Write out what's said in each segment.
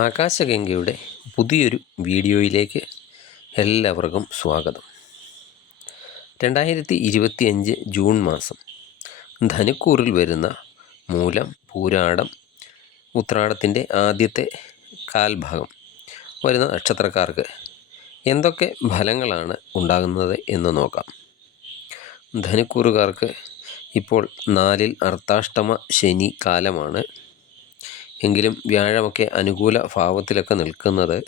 ആകാശഗംഗയുടെ പുതിയൊരു വീഡിയോയിലേക്ക് എല്ലാവർക്കും സ്വാഗതം. രണ്ടായിരത്തി ഇരുപത്തിയഞ്ച് ജൂൺ മാസം ധനുക്കൂറിൽ വരുന്ന മൂലം പൂരാടം ഉത്രാടത്തിന്റെ ആദ്യത്തെ കാൽഭാഗം വരുന്ന നക്ഷത്രക്കാർക്ക് എന്തൊക്കെ ഫലങ്ങളാണ് ഉണ്ടാകുന്നത് എന്ന് നോക്കാം. ധനുക്കൂറുകാർക്ക് ഇപ്പോൾ നാലിൽ അർത്ഥാഷ്ടമ ശനി കാലമാണ്. എങ്കിലും വ്യാഴമൊക്കെ അനുകൂല ഭാവത്തിലൊക്കെ നിൽക്കുന്നത്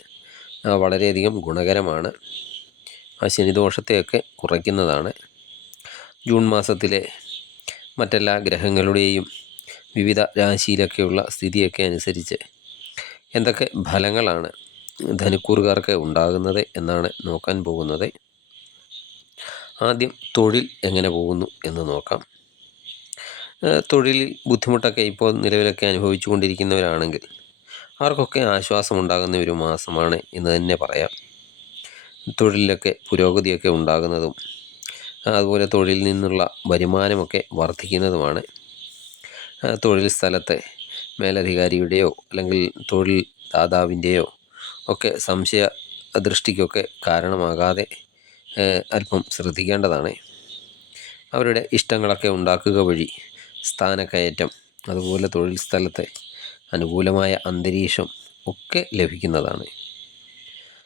വളരെയധികം ഗുണകരമാണ്. ആ ശനിദോഷത്തെയൊക്കെ കുറയ്ക്കുന്നതാണ്. ജൂൺ മാസത്തിലെ മറ്റെല്ലാ ഗ്രഹങ്ങളുടെയും വിവിധ രാശിയിലൊക്കെയുള്ള സ്ഥിതിയൊക്കെ അനുസരിച്ച് എന്തൊക്കെ ഫലങ്ങളാണ് ധനുക്കൂറുകാർക്ക് ഉണ്ടാകുന്നത് എന്നാണ് നോക്കാൻ പോകുന്നത്. ആദ്യം തൊഴിൽ എങ്ങനെ പോകുന്നു എന്ന് നോക്കാം. ഏഹ് തൊഴിലിൽ ബുദ്ധിമുട്ടൊക്കെ ഇപ്പോൾ നിലവിലൊക്കെ അനുഭവിച്ചു കൊണ്ടിരിക്കുന്നവരാണെങ്കിൽ അവർക്കൊക്കെ ആശ്വാസമുണ്ടാകുന്ന ഒരു മാസമാണ് എന്ന് തന്നെ പറയാം. തൊഴിലിലൊക്കെ പുരോഗതിയൊക്കെ ഉണ്ടാകുന്നതും അതുപോലെ തൊഴിലിൽ നിന്നുള്ള വരുമാനമൊക്കെ വർദ്ധിക്കുന്നതുമാണ്. തൊഴിൽ സ്ഥലത്തെ മേലധികാരിയുടെയോ അല്ലെങ്കിൽ തൊഴിൽ ദാതാവിന്റെയോ ഒക്കെ സംശയ ദൃഷ്ടിക്കൊക്കെ കാരണമാകാതെ അല്പം ശ്രദ്ധിക്കേണ്ടതാണ്. അവരുടെ ഇഷ്ടങ്ങളൊക്കെ ഉണ്ടാക്കുക വഴി സ്ഥാനക്കയറ്റം അതുപോലെ തൊഴിൽ സ്ഥലത്തെ അനുകൂലമായ അന്തരീക്ഷം ഒക്കെ ലഭിക്കുന്നതാണ്.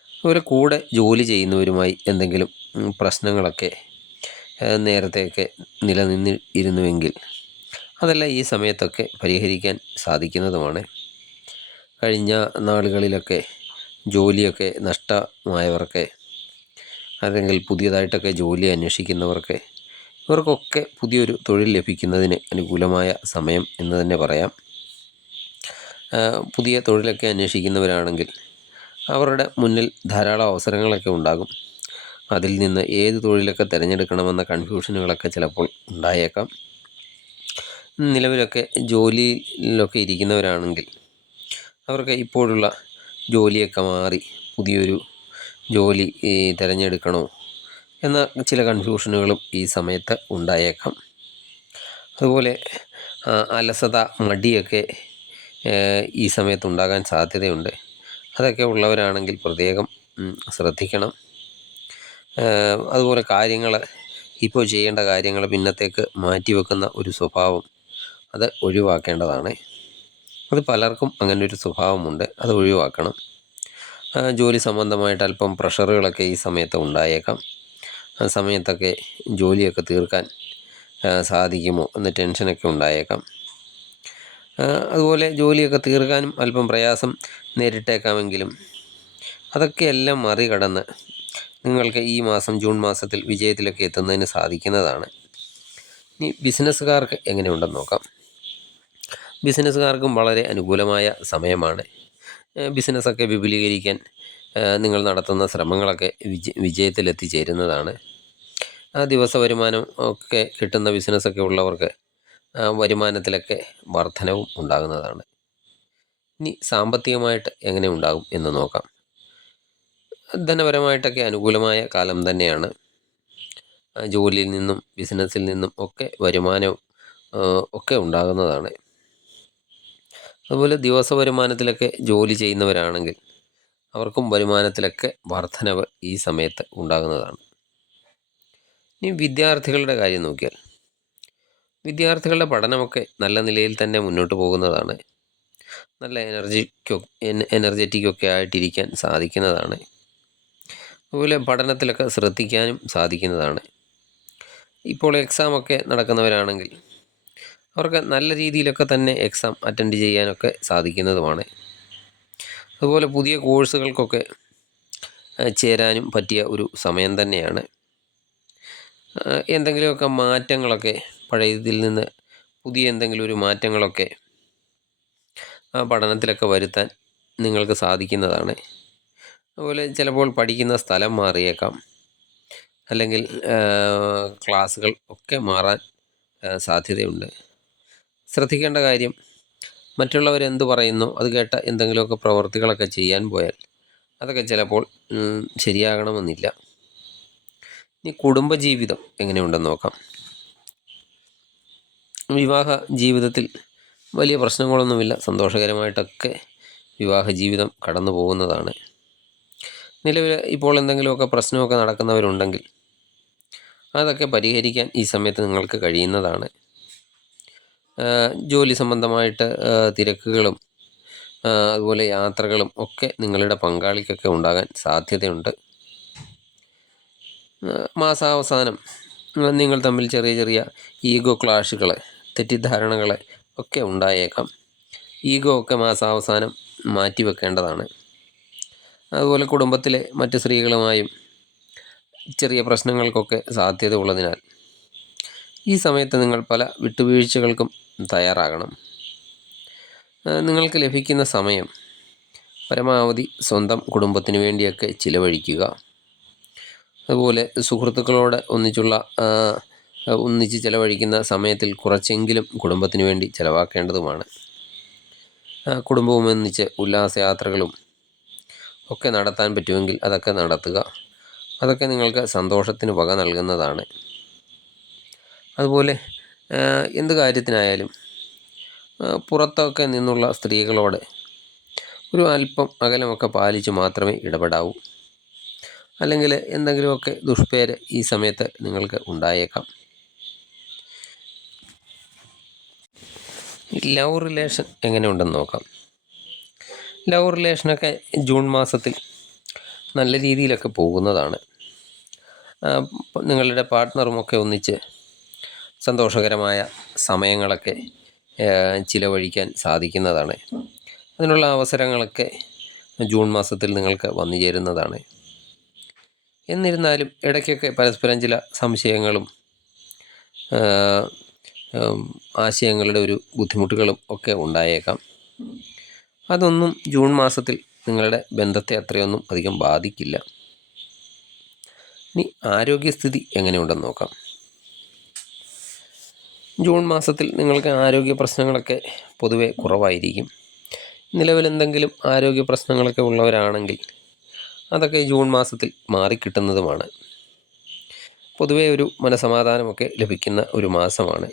അതുപോലെ കൂടെ ജോലി ചെയ്യുന്നവരുമായി എന്തെങ്കിലും പ്രശ്നങ്ങളൊക്കെ നേരത്തെയൊക്കെ നിലനിന്ന് ഇരുന്നുവെങ്കിൽ അതെല്ലാം ഈ സമയത്തൊക്കെ പരിഹരിക്കാൻ സാധിക്കുന്നതുമാണ്. കഴിഞ്ഞ നാളുകളിലൊക്കെ ജോലിയൊക്കെ നഷ്ടമായവർക്ക് അല്ലെങ്കിൽ പുതിയതായിട്ടൊക്കെ ജോലി അന്വേഷിക്കുന്നവർക്ക് ഇവർക്കൊക്കെ പുതിയൊരു തൊഴിൽ ലഭിക്കുന്നതിന് അനുകൂലമായ സമയം എന്ന് തന്നെ പറയാം. പുതിയ തൊഴിലൊക്കെ അന്വേഷിക്കുന്നവരാണെങ്കിൽ അവരുടെ മുന്നിൽ ധാരാളം അവസരങ്ങളൊക്കെ ഉണ്ടാകും. അതിൽ നിന്ന് ഏത് തൊഴിലൊക്കെ തിരഞ്ഞെടുക്കണമെന്ന കൺഫ്യൂഷനുകളൊക്കെ ചിലപ്പോൾ ഉണ്ടായേക്കാം. നിലവിലൊക്കെ ജോലിയിലൊക്കെ ഇരിക്കുന്നവരാണെങ്കിൽ അവർക്ക് ഇപ്പോഴുള്ള ജോലിയൊക്കെ മാറി പുതിയൊരു ജോലി തിരഞ്ഞെടുക്കണോ എന്ന ചില കൺഫ്യൂഷനുകളും ഈ സമയത്ത് ഉണ്ടായേക്കാം. അതുപോലെ അലസത മടിയൊക്കെ ഈ സമയത്ത് ഉണ്ടാകാൻ സാധ്യതയുണ്ട്. അതൊക്കെ ഉള്ളവരാണെങ്കിൽ പ്രത്യേകം ശ്രദ്ധിക്കണം. അതുപോലെ കാര്യങ്ങൾ ഇപ്പോൾ ചെയ്യേണ്ട കാര്യങ്ങൾ പിന്നത്തേക്ക് മാറ്റിവെക്കുന്ന ഒരു സ്വഭാവം അത് ഒഴിവാക്കേണ്ടതാണ്. അത് പലർക്കും അങ്ങനെ ഒരു സ്വഭാവമുണ്ട് അത് ഒഴിവാക്കണം. ജോലി സംബന്ധമായിട്ട് അല്പം പ്രഷറുകളൊക്കെ ഈ സമയത്ത് ഉണ്ടായേക്കാം. സമയത്തൊക്കെ ജോലിയൊക്കെ തീർക്കാൻ സാധിക്കുമോ എന്ന ടെൻഷനൊക്കെ ഉണ്ടായേക്കാം. അതുപോലെ ജോലിയൊക്കെ തീർക്കാനും അല്പം പ്രയാസം നേരിട്ടേക്കാമെങ്കിലും അതൊക്കെയെല്ലാം മറികടന്ന് നിങ്ങൾക്ക് ഈ മാസം ജൂൺ മാസത്തിൽ വിജയത്തിലൊക്കെ എത്തുന്നതിന് സാധിക്കുന്നതാണ്. ഇനി ബിസിനസ്സുകാർക്ക് എങ്ങനെയുണ്ടെന്ന് നോക്കാം. ബിസിനസ്സുകാർക്കും വളരെ അനുകൂലമായ സമയമാണ്. ബിസിനസ്സൊക്കെ വിപുലീകരിക്കാൻ നിങ്ങൾ നടത്തുന്ന ശ്രമങ്ങളൊക്കെ വിജ വിജയത്തിലെത്തിച്ചേരുന്നതാണ്. ദിവസ വരുമാനം ഒക്കെ കിട്ടുന്ന ബിസിനസ്സൊക്കെ ഉള്ളവർക്ക് വരുമാനത്തിലൊക്കെ വർധനവും ഉണ്ടാകുന്നതാണ്. ഇനി സാമ്പത്തികമായിട്ട് എങ്ങനെ ഉണ്ടാകും എന്ന് നോക്കാം. ധനപരമായിട്ടൊക്കെ അനുകൂലമായ കാലം തന്നെയാണ്. ജോലിയിൽ നിന്നും ബിസിനസ്സിൽ നിന്നും ഒക്കെ വരുമാനവും ഒക്കെ ഉണ്ടാകുന്നതാണ്. അതുപോലെ ദിവസ വരുമാനത്തിലൊക്കെ ജോലി ചെയ്യുന്നവരാണെങ്കിൽ അവർക്കും വരുമാനത്തിലൊക്കെ വർധനവ് ഈ സമയത്ത് ഉണ്ടാകുന്നതാണ്. ഇനി വിദ്യാർത്ഥികളുടെ കാര്യം നോക്കിയാൽ. വിദ്യാർത്ഥികളുടെ പഠനമൊക്കെ നല്ല നിലയിൽ തന്നെ മുന്നോട്ട് പോകുന്നതാണ്. നല്ല എനർജിക്കൊ എനർജറ്റിക്കൊക്കെ ആയിട്ടിരിക്കാൻ സാധിക്കുന്നതാണ്. അതുപോലെ പഠനത്തിലൊക്കെ ശ്രദ്ധിക്കാനും സാധിക്കുന്നതാണ്. ഇപ്പോൾ എക്സാമൊക്കെ നടക്കുന്നവരാണെങ്കിൽ അവർക്ക് നല്ല രീതിയിലൊക്കെ തന്നെ എക്സാം അറ്റൻഡ് ചെയ്യാനൊക്കെ സാധിക്കുന്നതുമാണ്. അതുപോലെ പുതിയ കോഴ്സുകൾക്കൊക്കെ ചേരാനും പറ്റിയ ഒരു സമയം തന്നെയാണ്. എന്തെങ്കിലുമൊക്കെ മാറ്റങ്ങളൊക്കെ പഴയതിൽ നിന്ന് പുതിയ എന്തെങ്കിലും ഒരു മാറ്റങ്ങളൊക്കെ ആ പഠനത്തിലൊക്കെ വരുത്താൻ നിങ്ങൾക്ക് സാധിക്കുന്നതാണ്. അതുപോലെ ചിലപ്പോൾ പഠിക്കുന്ന സ്ഥലം മാറിയേക്കാം. അല്ലെങ്കിൽ ക്ലാസ്സുകൾ ഒക്കെ മാറാൻ സാധ്യതയുണ്ട്. ശ്രദ്ധിക്കേണ്ട കാര്യം മറ്റുള്ളവർ മറ്റുള്ളവരെന്ത് പറയുന്നു അത് കേട്ട എന്തെങ്കിലുമൊക്കെ പ്രവൃത്തികളൊക്കെ ചെയ്യാൻ പോയാൽ അതൊക്കെ ചിലപ്പോൾ ശരിയാകണമെന്നില്ല. ഇനി കുടുംബജീവിതം എങ്ങനെയുണ്ടെന്ന് നോക്കാം. വിവാഹ ജീവിതത്തിൽ വലിയ പ്രശ്നങ്ങളൊന്നുമില്ല. സന്തോഷകരമായിട്ടൊക്കെ വിവാഹ ജീവിതം കടന്നു പോകുന്നതാണ്. നിലവിൽ ഇപ്പോൾ എന്തെങ്കിലുമൊക്കെ പ്രശ്നമൊക്കെ നടക്കുന്നവരുണ്ടെങ്കിൽ അതൊക്കെ പരിഹരിക്കാൻ ഈ സമയത്ത് നിങ്ങൾക്ക് കഴിയുന്നതാണ്. ജോലി സംബന്ധമായിട്ട് തിരക്കുകളും അതുപോലെ യാത്രകളും ഒക്കെ നിങ്ങളുടെ പങ്കാളിക്കൊക്കെ ഉണ്ടാകാൻ സാധ്യതയുണ്ട്. മാസാവസാനം നിങ്ങൾ തമ്മിൽ ചെറിയ ചെറിയ ഈഗോ ക്ലാഷുകൾ തെറ്റിദ്ധാരണകൾ ഒക്കെ ഉണ്ടായേക്കാം. ഈഗോ ഒക്കെ മാസാവസാനം മാറ്റി വെക്കേണ്ടതാണ് അതുപോലെ കുടുംബത്തിലെ മറ്റ് സ്ത്രീകളുമായും ചെറിയ പ്രശ്നങ്ങൾക്കൊക്കെ സാധ്യത ഉള്ളതിനാൽ ഈ സമയത്ത് നിങ്ങൾ പല വിട്ടുവീഴ്ചകൾക്കും തയ്യാറാകണം. നിങ്ങൾക്ക് ലഭിക്കുന്ന സമയം പരമാവധി സ്വന്തം കുടുംബത്തിന് വേണ്ടിയൊക്കെ ചിലവഴിക്കുക. അതുപോലെ സുഹൃത്തുക്കളോട് ഒന്നിച്ചുള്ള ഒന്നിച്ച് ചിലവഴിക്കുന്ന സമയത്തിൽ കുറച്ചെങ്കിലും കുടുംബത്തിന് വേണ്ടി ചിലവാക്കേണ്ടതുമാണ്. കുടുംബവും ഒന്നിച്ച് ഉല്ലാസയാത്രകളും ഒക്കെ നടത്താൻ പറ്റുമെങ്കിൽ അതൊക്കെ നടത്തുക. അതൊക്കെ നിങ്ങൾക്ക് സന്തോഷത്തിന് വക നൽകുന്നതാണ്. അതുപോലെ എന്ത് കാര്യത്തിനായാലും പുറത്തൊക്കെ നിന്നുള്ള സ്ത്രീകളോട് ഒരു അല്പം അകലമൊക്കെ പാലിച്ച് മാത്രമേ ഇടപെടാവൂ. അല്ലെങ്കിൽ എന്തെങ്കിലുമൊക്കെ ദുഷ്പേര് ഈ സമയത്ത് നിങ്ങൾക്ക് ഉണ്ടായേക്കാം. ലവ് റിലേഷൻ എങ്ങനെയുണ്ടെന്ന് നോക്കാം. ലവ് റിലേഷനൊക്കെ ജൂൺ മാസത്തിൽ നല്ല രീതിയിലൊക്കെ പോകുന്നതാണ്. നിങ്ങളുടെ പാർട്ട്ണറുമൊക്കെ ഒന്നിച്ച് സന്തോഷകരമായ സമയങ്ങളൊക്കെ ചിലവഴിക്കാൻ സാധിക്കുന്നതാണ്. അതിനുള്ള അവസരങ്ങളൊക്കെ ജൂൺ മാസത്തിൽ നിങ്ങൾക്ക് വന്നു ചേരുന്നതാണ്. എന്നിരുന്നാലും ഇടയ്ക്കൊക്കെ പരസ്പരം ചില സംശയങ്ങളും ആശയങ്ങളുടെ ഒരു ബുദ്ധിമുട്ടുകളും ഒക്കെ ഉണ്ടായേക്കാം. അതൊന്നും ജൂൺ മാസത്തിൽ നിങ്ങളുടെ ബന്ധത്തെ അത്രയൊന്നും അധികം ബാധിക്കില്ല. ഇനി ആരോഗ്യസ്ഥിതി എങ്ങനെയുണ്ടെന്ന് നോക്കാം. ജൂൺ മാസത്തിൽ നിങ്ങൾക്ക് ആരോഗ്യ പ്രശ്നങ്ങളൊക്കെ പൊതുവെ കുറവായിരിക്കും. നിലവിൽ എന്തെങ്കിലും ആരോഗ്യ പ്രശ്നങ്ങളൊക്കെ ഉള്ളവരാണെങ്കിൽ അതൊക്കെ ജൂൺ മാസത്തിൽ മാറിക്കിട്ടുന്നതുമാണ് പൊതുവേ ഒരു മനസമാധാനമൊക്കെ ലഭിക്കുന്ന ഒരു മാസമാണ്.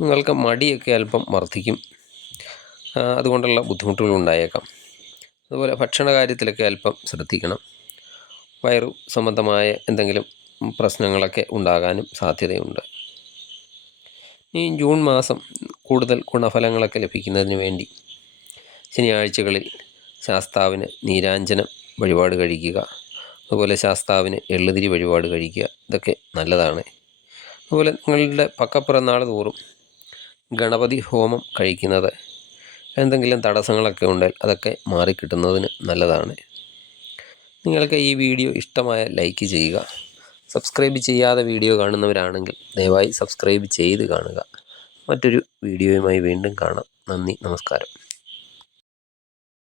നിങ്ങൾക്ക് മടിയൊക്കെ അല്പം വർദ്ധിക്കും. അതുകൊണ്ടുള്ള ബുദ്ധിമുട്ടുകൾ ഉണ്ടായേക്കാം. അതുപോലെ ഭക്ഷണ കാര്യത്തിലൊക്കെ അല്പം ശ്രദ്ധിക്കണം. വയറു സംബന്ധമായ എന്തെങ്കിലും പ്രശ്നങ്ങളൊക്കെ ഉണ്ടാകാനും സാധ്യതയുണ്ട്. ഈ ജൂൺ മാസം കൂടുതൽ ഗുണഫലങ്ങളൊക്കെ ലഭിക്കുന്നതിന് വേണ്ടി ശനിയാഴ്ചകളിൽ ശാസ്താവിന് നീരാഞ്ജനം വഴിപാട് കഴിക്കുക. അതുപോലെ ശാസ്താവിന് എള്ളുതിരി വഴിപാട് കഴിക്കുക. ഇതൊക്കെ നല്ലതാണ്. അതുപോലെ നിങ്ങളുടെ പക്കപ്പിറന്നാൾ തോറും ഗണപതി ഹോമം കഴിക്കുന്നത് എന്തെങ്കിലും തടസ്സങ്ങളൊക്കെ ഉണ്ടെങ്കിൽ അതൊക്കെ മാറിക്കിട്ടുന്നതിന് നല്ലതാണ്. നിങ്ങൾക്ക് ഈ വീഡിയോ ഇഷ്ടമായ ലൈക്ക് ചെയ്യുക. സബ്സ്ക്രൈബ് ചെയ്യാതെ വീഡിയോ കാണുന്നവരാണെങ്കിൽ ദയവായി സബ്സ്ക്രൈബ് ചെയ്ത് കാണുക. മറ്റൊരു വീഡിയോയുമായി വീണ്ടും കാണാം. നന്ദി നമസ്കാരം.